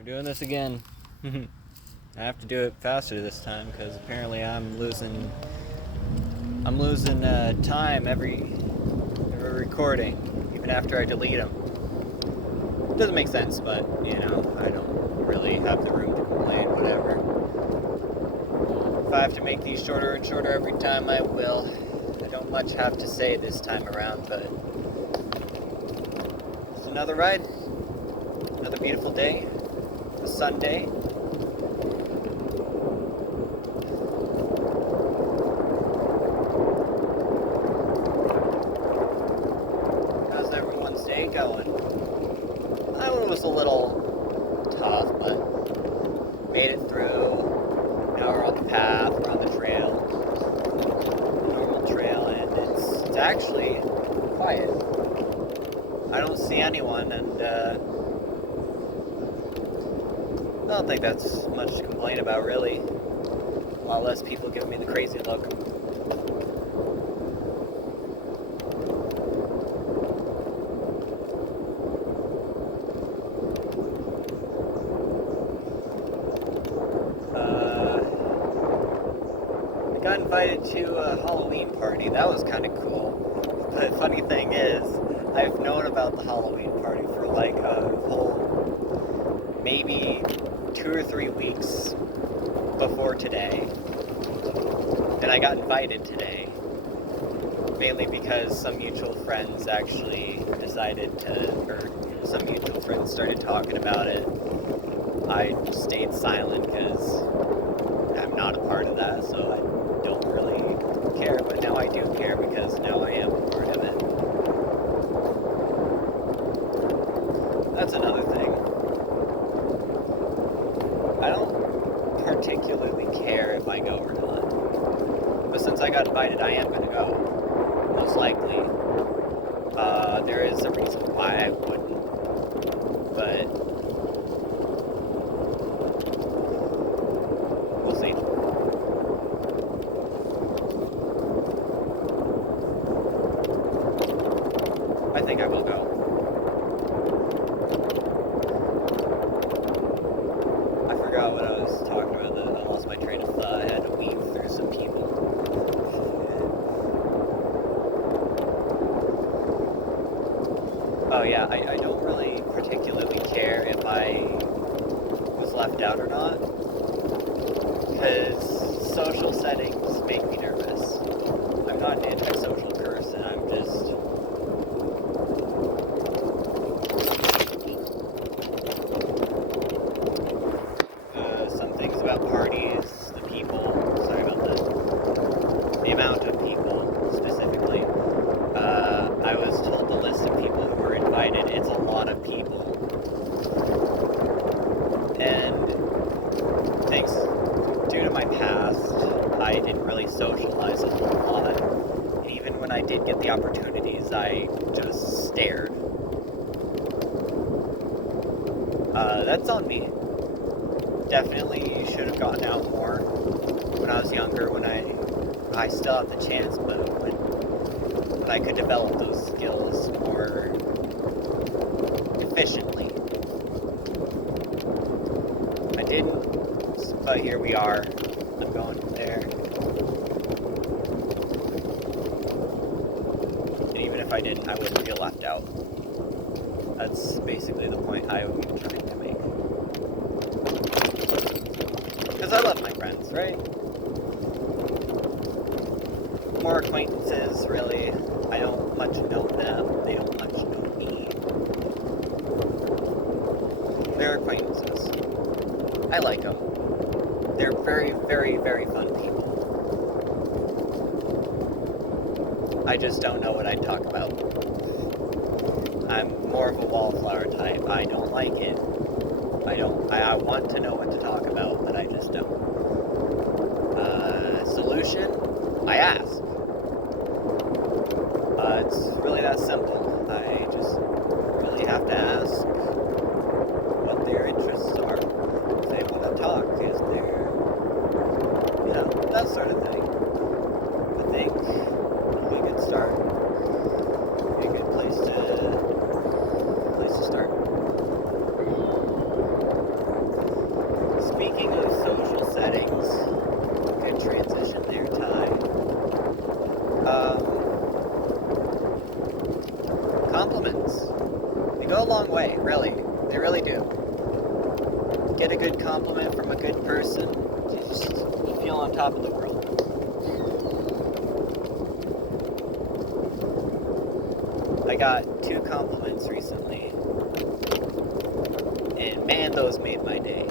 We're doing this again. I have to do it faster this time because apparently I'm losing time every recording, even after I delete them. Doesn't make sense, but I don't really have the room to complain. Whatever. If I have to make these shorter and shorter every time, I will. I don't much have to say this time around, but it's another ride, another beautiful day, a Sunday. How's everyone's day going? That one was a little tough, but made it through. Now we're on the path, we're on the trail, the normal trail, and it's actually quiet. I don't see anyone, and I don't think that's much to complain about, really. A lot less people giving me the crazy look. I got invited to a Halloween party. That was kind of cool. The funny thing is, I've known about the Halloween party for like a whole, maybe 2 or 3 weeks before today. And I got invited today. Mainly because some mutual friends actually decided to, or some mutual friends started talking about it. I stayed silent because I'm not a part of that, so I don't really care, but now I do care because now I am a part of it. That's another thing. I don't particularly care if I go or not, but since I got invited, I am going to go, most likely. There is a reason why I wouldn't, but we'll see. I think I will go. I forgot what I was talking about. I lost my train of thought. I had to weave through some people. Oh yeah, I don't really particularly care if I was left out or not, because social settings make me nervous. I'm not an antisocial person, I'm just... some things about parties, the people, sorry about that, the amount of people, specifically. I was told the list of people who were invited, it's a lot of people. And thanks, due to my past, I didn't really socialize a whole lot. And even when I did get the opportunities, I just stared. That's on me. Definitely should have gotten out more when I was younger, when I still have the chance, but when I could develop those skills more efficiently. I didn't, but here we are. I'm going there. And even if I didn't, I wouldn't feel left out. That's basically the point I'm trying to make. Because I love my friends, right? More acquaintances, really. I don't much know them. They don't much know me. They're acquaintances. I like them. They're very, very, very fun people. I just don't know what I'd talk about. I'm more of a wallflower type. I don't like it. I want to know what to talk about, but I just don't. Solution? I ask. It's really that simple. I just really have to ask what their interests are. If they want to talk, is there, that sort of thing. I think it'll be a good start. Be a good place to start. go a long way, really. They really do. Get a good compliment from a good person, you feel on top of the world. I got 2 compliments recently, and man, those made my day.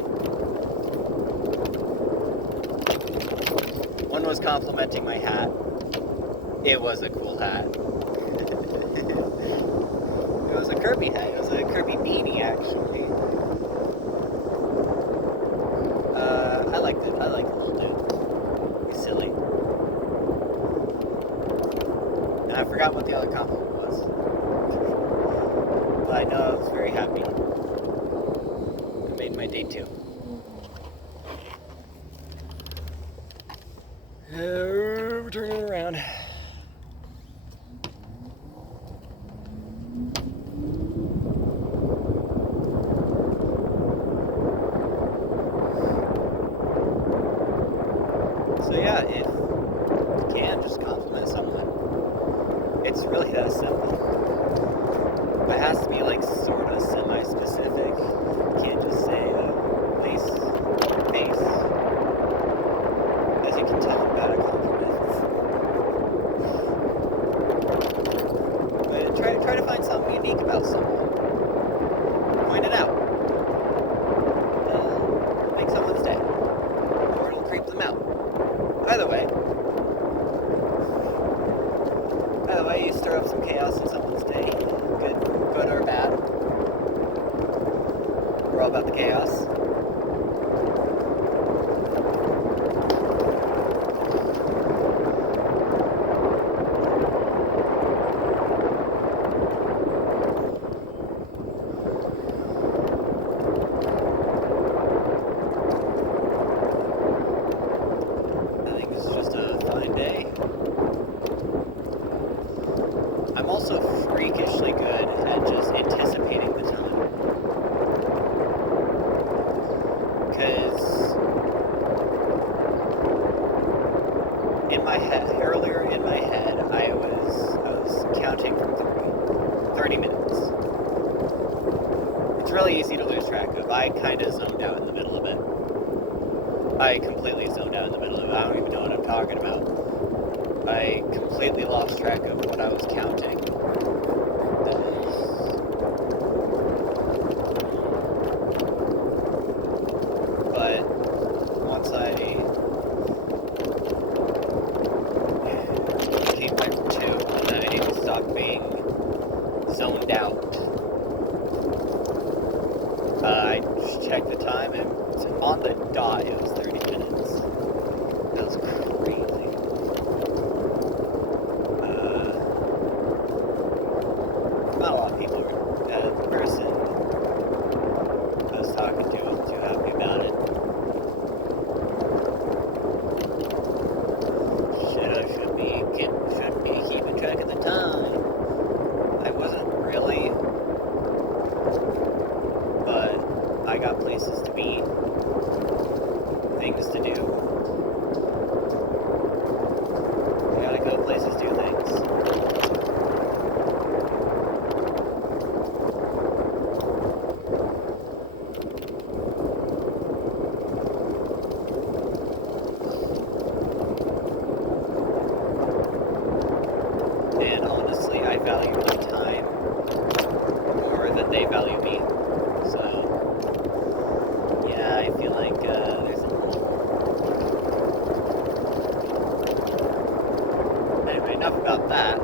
One was complimenting my hat. It was a cool hat. It was a Kirby hat. It was a Kirby beanie, actually. I liked it. I like the little dude. He's silly. And I forgot what the other compliment was. But I know I was very happy. It made my day too. We're turning around. So yeah, if you can, just compliment someone. It's really that simple. But it has to be like sort of semi-specific. You can't just say nice face. As you can tell, I'm bad at compliments. But try to find something unique about someone. Point it out. Make someone's day. Or it'll creep them out. By the way, you stir up some chaos in someone's day, good or bad. We're all about the chaos. I think this is just a fine day. I'm also freakishly good at just anticipating the time. Because earlier in my head, I was counting from 30 minutes. It's really easy to lose track of. I kind of zoned out in the middle of it. I completely zoned out in the middle of it. I don't even know what I'm talking about. I completely lost track of what I was counting. But once I came back to and I stopped being zoned out, I just checked the time and on the dot it was 30 minutes. That was crazy. Not a lot of people were, the person I was talking to wasn't too happy about it. Should be keeping track of the time. I wasn't really, but I got places to be, things to do. I gotta go places, do things. And honestly, I value my time more than they value me. So, yeah, I feel like there's a little... Anyway, enough about that.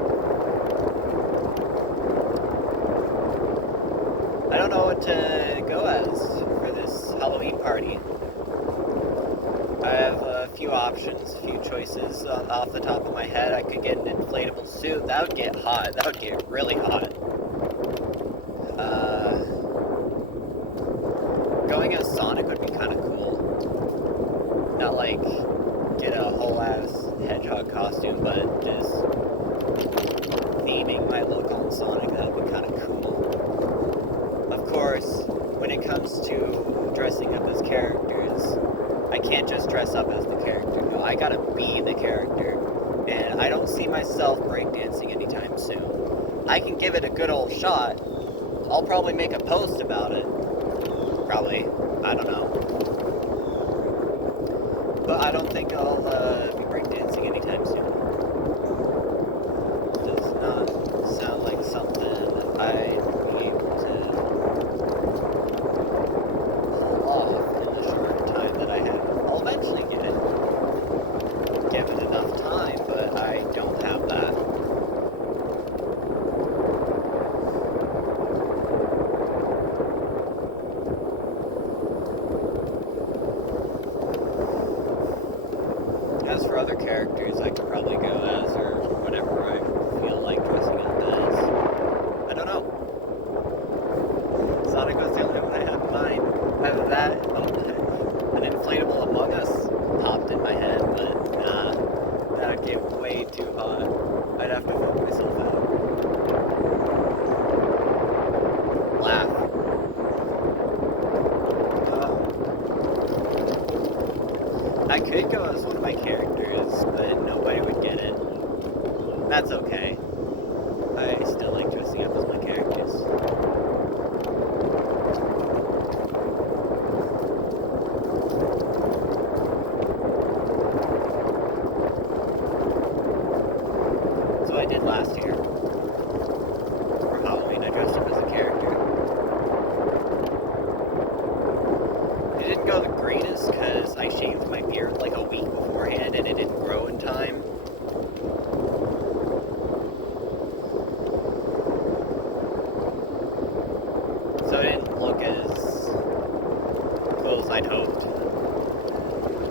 I don't know what to go as for this Halloween party. I have a few options, a few choices off the top of my head. I could get an inflatable suit. That would get hot. That would get really hot. Going as Sonic would be kind of cool. Not like get a whole ass hedgehog costume, but just theming my look on Sonic. That would be kind of cool. Of course, when it comes to dressing up as characters, I can't just dress up as the character. No, I gotta be the character. And I don't see myself breakdancing anytime soon. I can give it a good old shot. I'll probably make a post about it. Probably. I don't know. But I don't think I'll be breakdancing anytime soon. Does not sound like something I need to pull off in the short time that I have. I'll eventually get it. Given enough time, but I don't have that. As for other characters, I could probably go as or whatever I feel like dressing up as. I don't know. Sonic was the only one I had in mind. Either that, an inflatable Among Us popped in my head, but nah, that'd get way too hot. I'd have to vote myself out. Laugh. I could go as one of my characters, but nobody would get it. That's okay. I still like dressing up as my characters. So I did last year. For Halloween, I dressed up as a character. It didn't go the greatest because I shaved my beard like a week beforehand and it didn't grow in time. So it didn't look as cool as I'd hoped.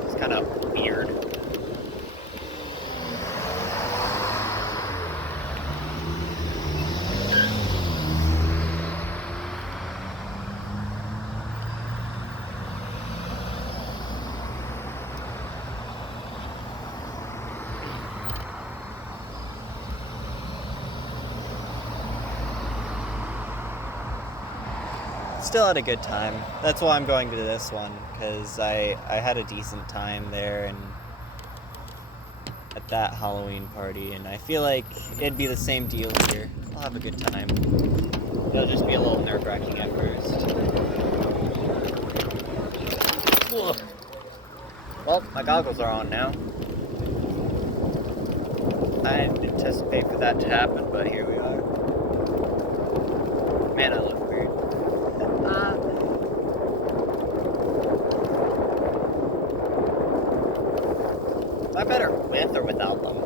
It's kind of weird. Still had a good time. That's why I'm going to this one, because I had a decent time there and at that Halloween party, and I feel like it'd be the same deal here. I'll have a good time. It'll just be a little nerve-wracking at first. Ugh. Well, my goggles are on now. I didn't anticipate for that to happen, but here we are. Man, I look weird. I better with or without them.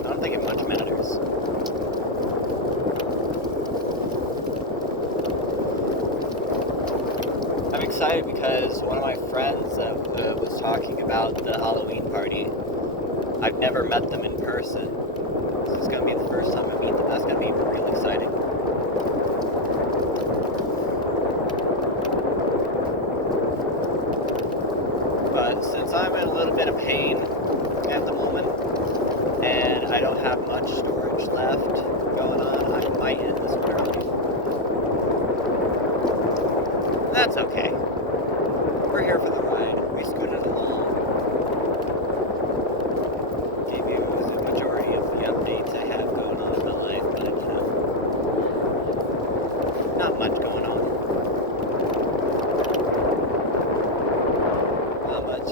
I don't think it much matters. I'm excited because one of my friends was talking about the Halloween party. I've never met them in person. This is going to be the first time I meet them. That's going to be real exciting. But since I'm in a little bit of pain at the moment, and I don't have much storage left going on, I might end this one early. That's okay. We're here for the ride. We scooted along. Gave you the majority of the updates I have going on in my life, but you know, not much going on. Not much.